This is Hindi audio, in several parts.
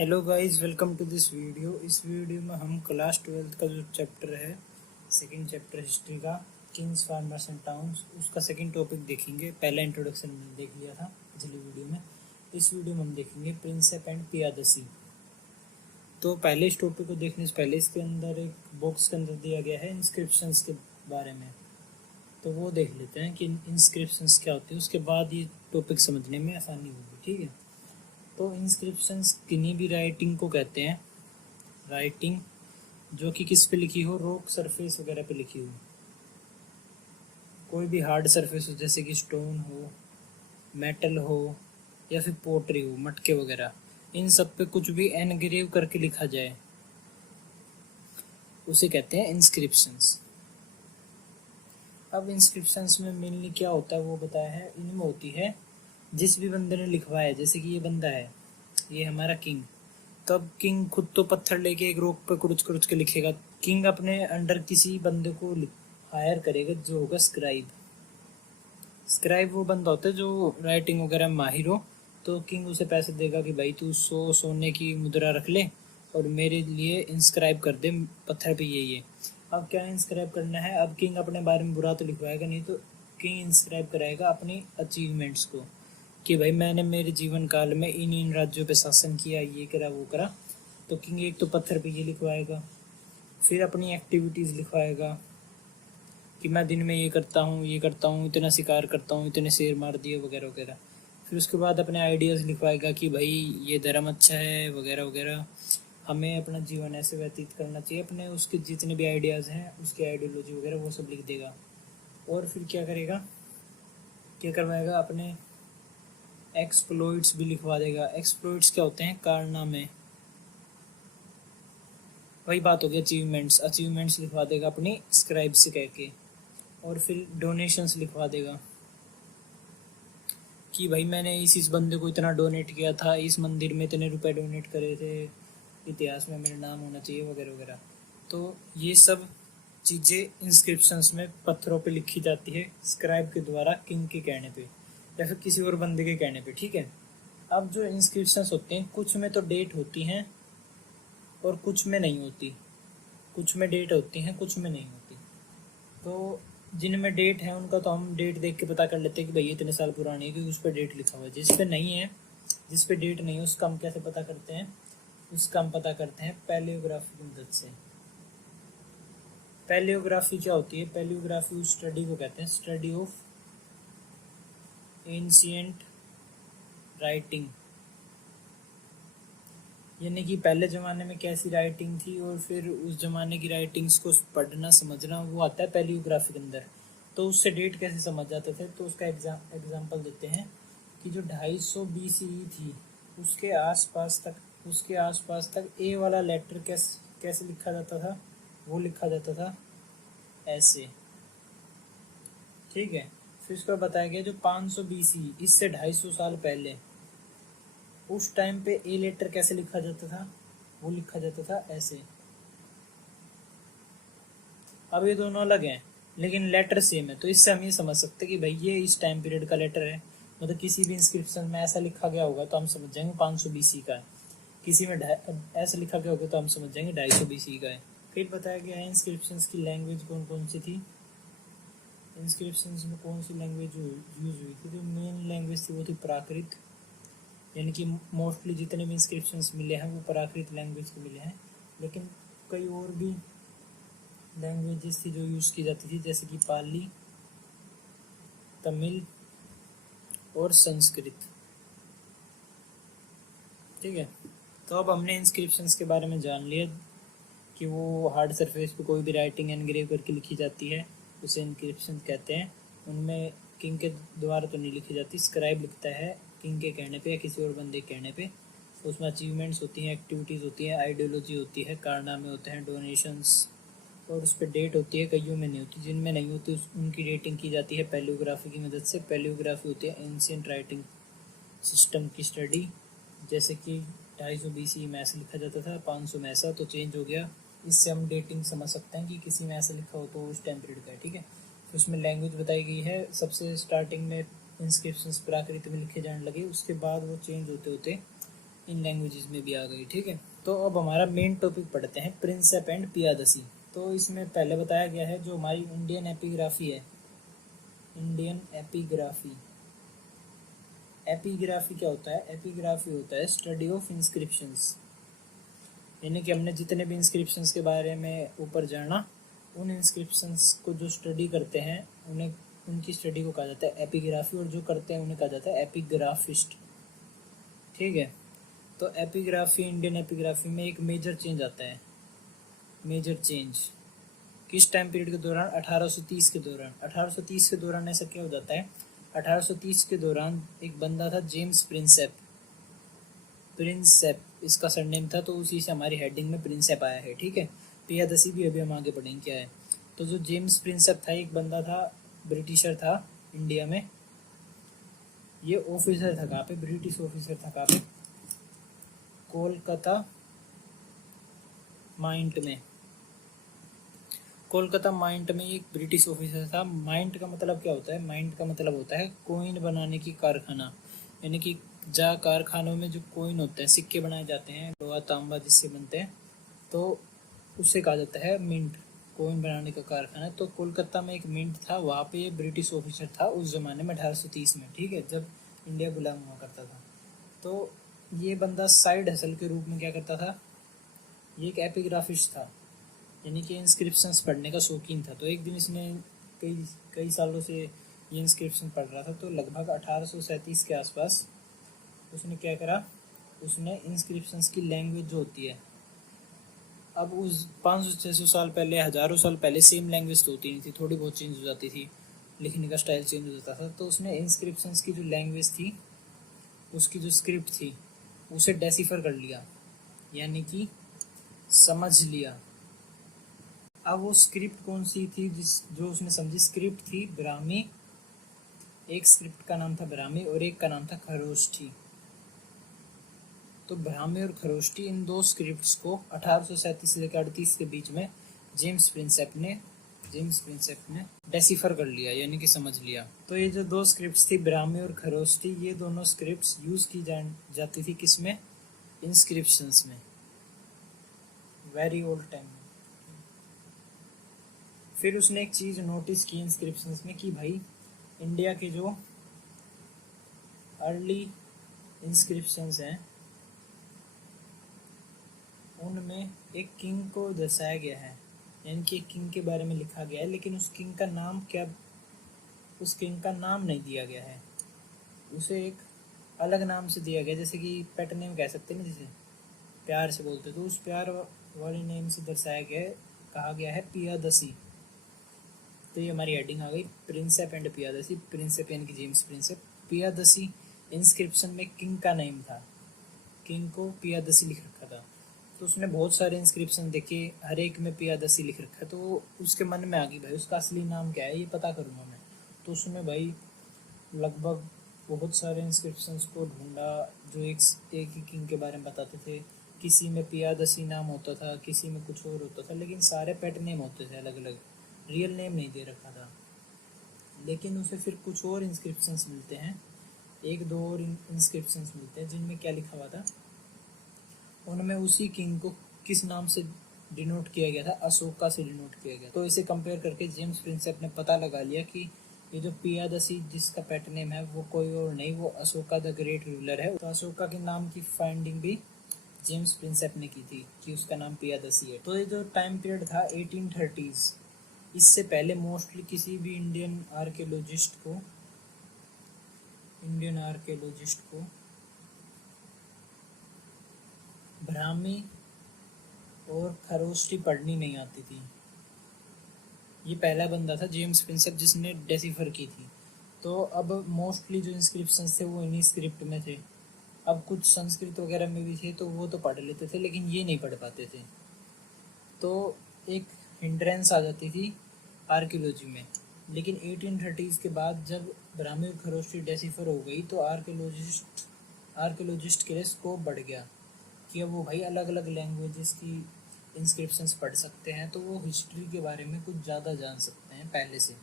Hello guys, welcome to this video. इस वीडियो में हम क्लास 12th का जो चैप्टर है, सेकंड चैप्टर हिस्ट्री का, किंग्स फार्मर्स एंड टाउन्स, उसका सेकंड टॉपिक देखेंगे। पहला इंट्रोडक्शन में देख लिया था पिछली वीडियो में। इस वीडियो में हम देखेंगे प्रिंसेप एंड पियादसी। तो पहले इस टॉपिक को देखने से पहले इसके अंदर एक बॉक्स के अंदर दिया गया है इंस्क्रिप्शंस के बारे में, तो वो देख लेते हैं कि इंस्क्रिप्शंस क्या होती है। उसके बाद ये टॉपिक समझने में आसानी होगी, ठीक है। तो इंस्क्रिप्शंस किन्हीं भी राइटिंग को कहते हैं, राइटिंग जो कि किस पे लिखी हो, रॉक सरफेस वगैरह पे लिखी हो। कोई भी हार्ड सरफेस हो, जैसे कि स्टोन हो, मेटल हो, या फिर पोटरी हो, मटके वगैरह, इन सब पे कुछ भी एनग्रेव करके लिखा जाए उसे कहते हैं इंस्क्रिप्शंस। अब इंस्क्रिप्शंस में मेनली क्या होता है वो बताया है। इनमें होती है जिस भी बंदे ने लिखवाया, जैसे कि ये बंदा है, ये हमारा किंग। तब किंग खुद तो पत्थर लेके एक रोक पे कुरुच कुरुच के लिखेगा। किंग अपने अंडर किसी बंदे को हायर करेगा जो होगा स्क्राइब। स्क्राइब वो बंदा होता है जो राइटिंग वगैरह में माहिर हो। तो किंग उसे पैसे देगा कि भाई तू 100 सोने की मुद्रा रख ले और मेरे लिए इंस्क्राइब कर दे पत्थर पे ये। अब क्या इंस्क्राइब करना है? अब किंग अपने बारे में बुरा तो लिखवाएगा नहीं, तो किंग इंस्क्राइब कराएगा अपनी अचीवमेंट्स को कि भाई मैंने मेरे जीवन काल में इन इन राज्यों पे शासन किया, ये करा वो करा। तो किंग एक तो पत्थर पे ये लिखवाएगा, फिर अपनी एक्टिविटीज़ लिखवाएगा कि मैं दिन में ये करता हूँ, ये करता हूँ, इतना शिकार करता हूँ, इतने शेर मार दिए वगैरह वगैरह। फिर उसके बाद अपने आइडियाज़ लिखवाएगा कि भाई ये धर्म अच्छा है वगैरह वगैरह, हमें अपना जीवन ऐसे व्यतीत करना चाहिए। अपने उसके जितने भी आइडियाज़ हैं, उसकी आइडियोलॉजी वगैरह वो सब लिख देगा। और फिर क्या करेगा, क्या करवाएगा, अपने एक्सप्लोइट्स भी लिखवा देगा। एक्सप्लोइट्स क्या होते हैं? कारनामे। वही बात हो गई अचीवमेंट्स। अचीवमेंट्स लिखवा देगा अपनी स्क्राइब से कह के। और फिर डोनेशंस लिखवा देगा कि भाई मैंने इस बंदे को इतना डोनेट किया था, इस मंदिर में इतने रुपए डोनेट करे थे, इतिहास में मेरा नाम होना चाहिए वगैरह वगैरह। तो ये सब चीज़ें इंस्क्रिप्शंस में पत्थरों पे लिखी जाती है स्क्राइब के द्वारा, किंग के कहने पे या फिर किसी और बंदे के कहने पे, ठीक है। अब जो इंस्क्रिप्शंस होते हैं, कुछ में तो डेट होती हैं और कुछ में नहीं होती। कुछ में डेट होती हैं, कुछ में नहीं होती। तो जिनमें डेट है उनका तो हम डेट देख के पता कर लेते हैं कि भाई इतने साल पुरानी है, क्योंकि उस पर डेट लिखा हुआ है। जिस पे नहीं है, जिस पे डेट नहीं है, उसका हम कैसे पता करते हैं? उसका हम पता करते हैं पैलियोग्राफी की मदद से। पैलियोग्राफी क्या होती है? पैलियोग्राफी उस स्टडी को कहते हैं, स्टडी ऑफ एंशिएंट राइटिंग, यानी कि पहले ज़माने में कैसी राइटिंग थी और फिर उस ज़माने की राइटिंग्स को पढ़ना समझना, वो आता है पैलियोग्राफी के अंदर। तो उससे डेट कैसे समझ जाते थे? तो उसका एग्जाम्पल देते हैं कि जो 250 BCE थी, उसके आसपास तक ए वाला लेटर कैसे लिखा जाता था? वो लिखा जाता था ऐसे, ठीक है। फिर उसका बताया गया जो 500 BCE, इससे 250 साल पहले, उस टाइम पे ए लेटर कैसे लिखा जाता था? वो लिखा जाता था ऐसे। अब ये दोनों अलग हैं लेकिन लेटर सेम है, तो इससे हम ये समझ सकते हैं कि भाई ये इस टाइम पीरियड का लेटर है। मतलब किसी भी इंस्क्रिप्शन में ऐसा लिखा गया होगा तो हम समझ जाएंगे 500 BC का है। किसी में ऐसा लिखा गया होगा तो हम समझ जाएंगे 250 BC का है। फिर बताया गया है इंस्क्रिप्शंस की लैंग्वेज कौन कौन सी थी। इंस्क्रिप्शंस में कौन सी लैंग्वेज यूज हुई थी? जो मेन लैंग्वेज थी वो थी प्राकृत, यानी कि मोस्टली जितने भी इंस्क्रिप्शंस मिले हैं वो प्राकृत लैंग्वेज के मिले हैं। लेकिन कई और भी लैंग्वेजेस थी जो यूज़ की जाती थी, जैसे कि पाली, तमिल और संस्कृत, ठीक है। तो अब हमने इंस्क्रिप्शंस के बारे में जान लिया कि वो हार्ड सरफेस पे कोई भी राइटिंग एनग्रेव करके लिखी जाती है, उसे इंस्क्रिप्शन कहते हैं। उनमें किंग के द्वारा तो नहीं लिखी जाती, स्क्राइब लिखता है किंग के कहने पे या किसी और बंदे के कहने पे। उसमें अचीवमेंट्स होती हैं, एक्टिविटीज़ होती हैं, आइडियोलॉजी होती है, कारनामे होते हैं, डोनेशंस, और उस पर डेट होती है। कईयों में नहीं होती, जिनमें नहीं होती उनकी डेटिंग की जाती है पैलियोग्राफी की मदद से। पैलियोग्राफी होती है एंशिएंट राइटिंग सिस्टम की स्टडी। जैसे कि 250 BC में ऐसा लिखा जाता था, 500 में ऐसा, तो चेंज हो गया। इससे हम डेटिंग समझ सकते हैं कि किसी में ऐसा लिखा हो तो उस टाइम पीरियड का है, ठीक है। तो उसमें लैंग्वेज बताई गई है। सबसे स्टार्टिंग में इंस्क्रिप्शंस प्राकृत में लिखे जाने लगे, उसके बाद वो चेंज होते होते इन लैंग्वेजेस में भी आ गई, ठीक है। तो अब हमारा मेन टॉपिक पढ़ते हैं, प्रिंसेप एंड पियादसी। तो इसमें पहले बताया गया है जो हमारी इंडियन एपिग्राफी है, इंडियन एपिग्राफी। एपिग्राफी क्या होता है? एपिग्राफी होता है स्टडी ऑफ इंस्क्रिप्शंस, यानी कि हमने जितने भी इंस्क्रिप्शंस के बारे में ऊपर जाना, उन इंस्क्रिप्शंस को जो स्टडी करते हैं उन्हें, उनकी स्टडी को कहा जाता है एपिग्राफी, और जो करते हैं उन्हें कहा जाता है एपिग्राफिस्ट, ठीक है। तो एपिग्राफी, इंडियन एपिग्राफी में एक मेजर चेंज आता है। मेजर चेंज किस टाइम पीरियड के दौरान? 1830 के दौरान। 1830 के दौरान ऐसा क्या हो जाता है? 1830 के दौरान एक बंदा था जेम्स प्रिंसेप, प्रिंसेप इसका सरनेम था, तो उसी से हमारी हेडिंग में प्रिंसेप आया है, ठीक है। पियादसी भी अभी हम आगे पढ़ेंगे क्या है। तो जो जेम्स प्रिंसेप था, एक बंदा था, ब्रिटिशर था इंडिया में। ये ऑफिसर था कहाँ पे? ब्रिटिश ऑफिसर था कहाँ पे? कोलकाता माइंट में। कोलकाता माइंट में एक ब्रिटिश ऑफिसर था। माइंट का मतलब क्या होता है? माइंट का मतलब होता है कोइन बनाने की कारखाना, यानी कि जहाँ कारखानों में जो कोइन होते हैं, सिक्के बनाए जाते हैं, लोहा तांबा जिससे बनते हैं, तो उससे कहा जाता है मिंट, कोइन बनाने का कारखाना। तो कोलकाता में एक मिंट था, वहाँ पे ये ब्रिटिश ऑफिसर था उस ज़माने में, 1830 में, ठीक है, जब इंडिया गुलाम हुआ करता था। तो ये बंदा साइड हसल के रूप में क्या करता था? ये एक एपिग्राफिस्ट था, यानी कि इंस्क्रिप्शंस पढ़ने का शौकीन था। तो एक दिन इसने कई कई सालों से ये इंस्क्रिप्शन पढ़ रहा था, तो लगभग 1837 के आसपास उसने क्या करा? उसने इंस्क्रिप्शंस की लैंग्वेज जो होती है, अब उस 500-600 साल पहले, हज़ारों साल पहले सेम लैंग्वेज तो होती नहीं थी, थोड़ी बहुत चेंज हो जाती थी, लिखने का स्टाइल चेंज हो जाता था। तो उसने इंस्क्रिप्शंस की जो लैंग्वेज थी, उसकी जो स्क्रिप्ट थी, उसे डेसिफर कर लिया, यानी कि समझ लिया। अब वो स्क्रिप्ट कौन सी थी जो उसने समझी? स्क्रिप्ट थी ब्राह्मी। एक स्क्रिप्ट का नाम था ब्राह्मी और एक का नाम था खरोष्ठी। तो ब्राह्मी और खरोष्ठी, इन दो स्क्रिप्ट्स को 1837 से लेकर 38 के बीच में जेम्स प्रिंसेप ने डेसिफर कर लिया, यानी कि समझ लिया। तो ये जो दो स्क्रिप्ट्स थी, ब्राह्मी और खरोष्ठी, ये दोनों स्क्रिप्ट्स यूज की जाती थी किसमें? इंस्क्रिप्शंस में, वेरी ओल्ड टाइम में। फिर उसने एक चीज़ नोटिस की इंस्क्रिप्शंस में कि भाई इंडिया के जो अर्ली इंस्क्रिप्शंस हैं उनमें एक किंग को दर्शाया गया है, यानी कि एक किंग के बारे में लिखा गया है, लेकिन उस किंग का नाम क्या, उस किंग का नाम नहीं दिया गया है, उसे एक अलग नाम से दिया गया, जैसे कि पेट नेम कह सकते हैं ना, जिसे प्यार से बोलते, तो उस प्यार वाले नेम से दर्शाया गया है, कहा गया है पियादसी। तो ये हमारी हेडिंग आ गई, प्रिंसेप एंड पियादसी। प्रिंसेप यानी कि जेम्स प्रिंसेप, पियादसी इंस्क्रिप्शन में किंग का नेम था, किंग को पियादसी लिख रखा था। तो उसने बहुत सारे इंस्क्रिप्शन देखे, हर एक में पियादसी लिख रखा है, तो उसके मन में आ गई भाई उसका असली नाम क्या है, ये पता करूँगा मैं। तो उसने भाई लगभग बहुत सारे इंस्क्रिप्शंस को ढूंढा जो एक ही किंग के बारे में बताते थे। किसी में पियादसी नाम होता था, किसी में कुछ और होता था, लेकिन सारे पेट नेम होते थे अलग अलग, रियल नेम नहीं दे रखा था। लेकिन उसे फिर कुछ और इंस्क्रिप्शंस मिलते हैं, एक दो और इंस्क्रिप्शंस मिलते हैं जिनमें क्या लिखा हुआ था, उनमें उसी किंग को किस नाम से डिनोट किया गया था? अशोका से डिनोट किया गया। तो इसे कंपेयर करके जेम्स प्रिंसेप ने पता लगा लिया कि ये जो पियादसी जिसका पेट नेम है वो कोई और नहीं, वो अशोका द ग्रेट रूलर है। तो अशोका के नाम की फाइंडिंग भी जेम्स प्रिंसेप ने की थी कि उसका नाम पियादसी है। तो ये जो टाइम पीरियड था 1830, इससे पहले मोस्टली किसी भी इंडियन आर्कियोलॉजिस्ट को ब्राह्मी और खरोष्ठी पढ़नी नहीं आती थी। ये पहला बंदा था जेम्स प्रिंसेप जिसने डेसिफर की थी। तो अब मोस्टली जो इंस्क्रिप्शंस थे वो इन्हीं स्क्रिप्ट में थे। अब कुछ संस्कृत वगैरह में भी थे, तो वो तो पढ़ लेते थे, लेकिन ये नहीं पढ़ पाते थे। तो एक हिंड्रेंस आ जाती थी आर्कियोलॉजी में। लेकिन 1830s के बाद जब ब्राह्मी और खरोष्ठी डेसिफर हो गई, तो आर्कियोलॉजिस्ट के लिए स्कोप बढ़ गया कि अब वो भाई अलग अलग लैंग्वेजेस की इंस्क्रिप्शंस पढ़ सकते हैं, तो वो हिस्ट्री के बारे में कुछ ज़्यादा जान सकते हैं पहले से।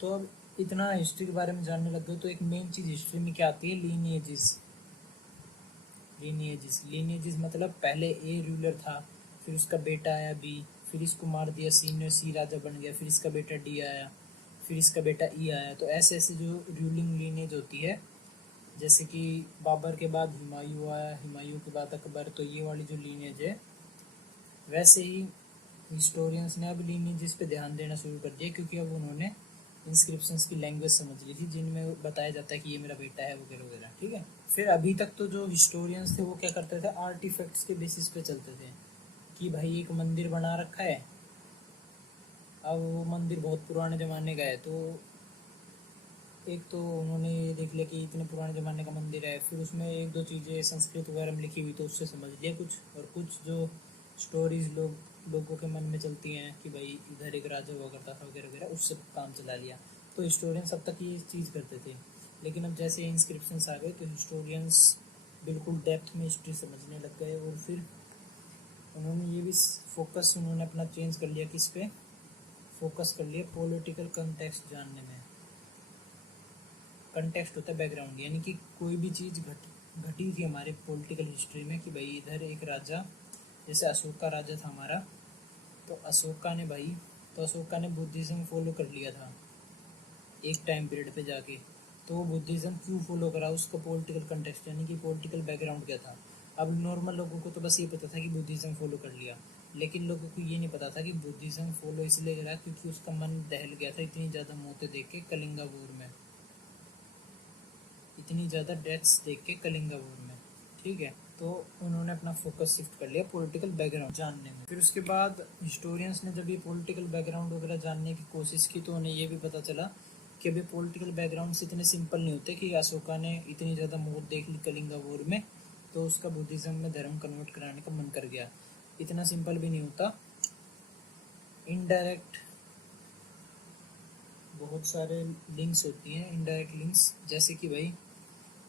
तो अब इतना हिस्ट्री के बारे में जानने लग गए, तो एक मेन चीज़ हिस्ट्री में क्या आती है? लीनिएजेस। लीनिएजेस मतलब पहले ए रूलर था, फिर उसका बेटा आया बी, फिर इसको मार दिया सी ने, सी राजा बन गया, फिर इसका बेटा डी आया, फिर इसका बेटा ई आया। तो ऐसे ऐसे जो रूलिंग लीनिएज होती है, जैसे कि बाबर के बाद हुमायूं आया, हुमायूं के बाद अकबर, तो ये वाली जो लीनिएज है, वैसे ही हिस्टोरियंस ने अब लीनिएजेस पे ध्यान देना शुरू कर दिया, क्योंकि अब उन्होंने इंस्क्रिप्शंस की लैंग्वेज समझ ली थी, जिनमें बताया जाता है कि ये मेरा बेटा है वगैरह वगैरह। ठीक है, फिर अभी तक तो जो हिस्टोरियंस थे वो क्या करते थे, आर्टिफैक्ट्स के बेसिस पे चलते थे कि भाई एक मंदिर बना रखा है, अब वो मंदिर बहुत पुराने ज़माने का है, तो एक तो उन्होंने ये देख लिया कि इतने पुराने ज़माने का मंदिर है, फिर उसमें एक दो चीज़ें संस्कृत वगैरह में लिखी हुई तो उससे समझ लिया कुछ, और कुछ जो स्टोरीज लोगों के मन में चलती हैं कि भाई इधर एक राजा हुआ करता था वगैरह वगैरह, उससे काम चला लिया। तो हिस्टोरियंस अब तक ये चीज़ करते थे, लेकिन अब जैसे इंस्क्रिप्शंस आ गए तो हिस्टोरियंस बिल्कुल डेप्थ में हिस्ट्री समझने लग गए, और फिर उन्होंने ये भी फोकस उन्होंने अपना चेंज कर लिया, किस पे फोकस कर लिया, पॉलिटिकल कंटेक्स्ट जानने में। कंटेक्स्ट होता है बैकग्राउंड, यानी कि कोई भी चीज़ घटी थी हमारे पॉलिटिकल हिस्ट्री में, कि भाई इधर एक राजा, जैसे अशोक का राजा था हमारा, तो अशोका ने बुद्धिज़्म फॉलो कर लिया था एक टाइम पीरियड पे जाके। तो वो बुद्धिज़्म क्यों फॉलो करा, उसका पॉलिटिकल कंटेक्स्ट यानी कि पॉलिटिकल बैकग्राउंड क्या था। अब नॉर्मल लोगों को तो बस ये पता था कि बुद्धिज़्म फॉलो कर लिया, लेकिन लोगों को ये नहीं पता था कि बुद्धिज़्म फॉलो इसलिए करा क्योंकि उसका मन दहल गया था इतनी ज़्यादा मौतें देख के कलिंगा वॉर में, इतनी ज़्यादा डेथ्स देख के कलिंगा वॉर में। ठीक है, तो उन्होंने अपना फोकस शिफ्ट कर लिया पॉलिटिकल बैकग्राउंड जानने में। फिर उसके बाद हिस्टोरियंस ने जब ये पॉलिटिकल बैकग्राउंड वगैरह जानने की कोशिश की, तो उन्हें ये भी पता चला कि अभी पॉलिटिकल बैकग्राउंड से इतने सिंपल नहीं होते कि अशोका ने इतनी ज़्यादा मौत देख ली कलिंगा वॉर में तो उसका बुद्धिज़्म में धर्म कन्वर्ट कराने का मन कर गया, इतना सिंपल भी नहीं होता। इनडायरेक्ट बहुत सारे लिंक्स होती हैं, इनडायरेक्ट लिंक्स, जैसे कि भाई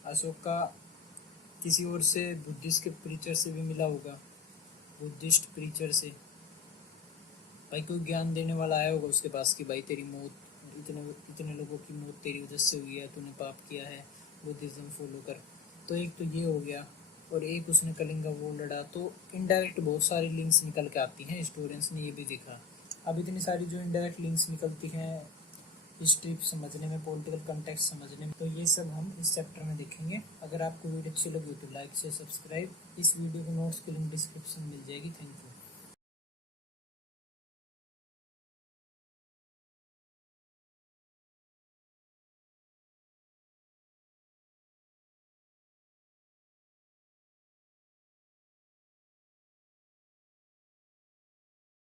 अशोका किसी और से बुद्धिस्ट के प्रीचर से भी मिला होगा, बुद्धिस्ट प्रीचर से भाई कोई ज्ञान देने वाला आया होगा उसके पास कि भाई तेरी मौत, इतने इतने लोगों की मौत तेरी वजह से हुई है, तूने पाप किया है, बुद्धिज़्म फॉलो कर। तो एक तो ये हो गया, और एक उसने कलिंगा वॉर लड़ा। तो इनडायरेक्ट बहुत सारी लिंक्स निकल के आती हैं, हिस्टोरियंस ने ये भी देखा। अब इतनी सारी जो इनडायरेक्ट लिंक्स निकलती हैं हिस्ट्री समझने में, पॉलिटिकल कंटेक्स्ट समझने में, तो ये सब हम इस चैप्टर में देखेंगे। अगर आपको वीडियो अच्छी लगी तो लाइक से सब्सक्राइब, इस वीडियो को नोट्स की लिंक डिस्क्रिप्शन मिल जाएगी। Thank you.